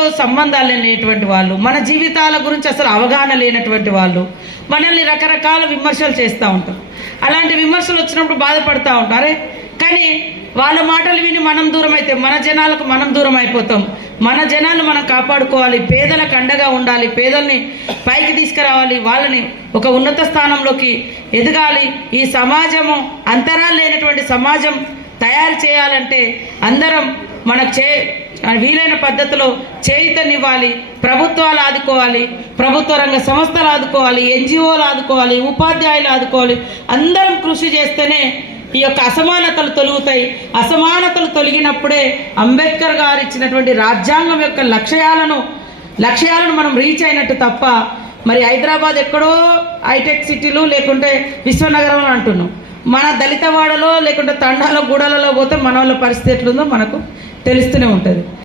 మనతో సంబంధాలు లేనటువంటి వాళ్ళు, మన జీవితాల గురించి అసలు అవగాహన లేనటువంటి వాళ్ళు మనల్ని రకరకాల విమర్శలు చేస్తూ ఉంటారు. అలాంటి విమర్శలు వచ్చినప్పుడు బాధపడుతూ ఉంటారే. కానీ వాళ్ళ మాటలు విని మనం దూరం అయితే మన జనాలకు మనం దూరం అయిపోతాం. మన జనాలు మనం కాపాడుకోవాలి, పేదలకు అండగా ఉండాలి, పేదల్ని పైకి తీసుకురావాలి, వాళ్ళని ఒక ఉన్నత స్థానంలోకి ఎదగాలి. ఈ సమాజము అంతరాలు లేనటువంటి సమాజం తయారు చేయాలంటే అందరం మనకు వీలైన పద్ధతిలో చేయూతనివ్వాలి. ప్రభుత్వాలు ఆదుకోవాలి, ప్రభుత్వ రంగ సంస్థలు ఆదుకోవాలి, ఎన్జిఓలు ఆదుకోవాలి, ఉపాధ్యాయులు ఆదుకోవాలి. అందరం కృషి చేస్తేనే ఈ యొక్క అసమానతలు తొలుగుతాయి. అసమానతలు తొలగినప్పుడే అంబేద్కర్ గారు ఇచ్చినటువంటి రాజ్యాంగం యొక్క లక్ష్యాలను మనం రీచ్ అయినట్టు తప్ప మరి హైదరాబాద్ ఎక్కడో హైటెక్ సిటీలు లేకుంటే విశ్వనగరం అంటున్నాం. మన దళితవాడలో లేకుంటే తండాలో గూడలలో పోతే మన వాళ్ళ పరిస్థితి ఎట్లుందో మనకు తెలుస్తూనే ఉంటుంది.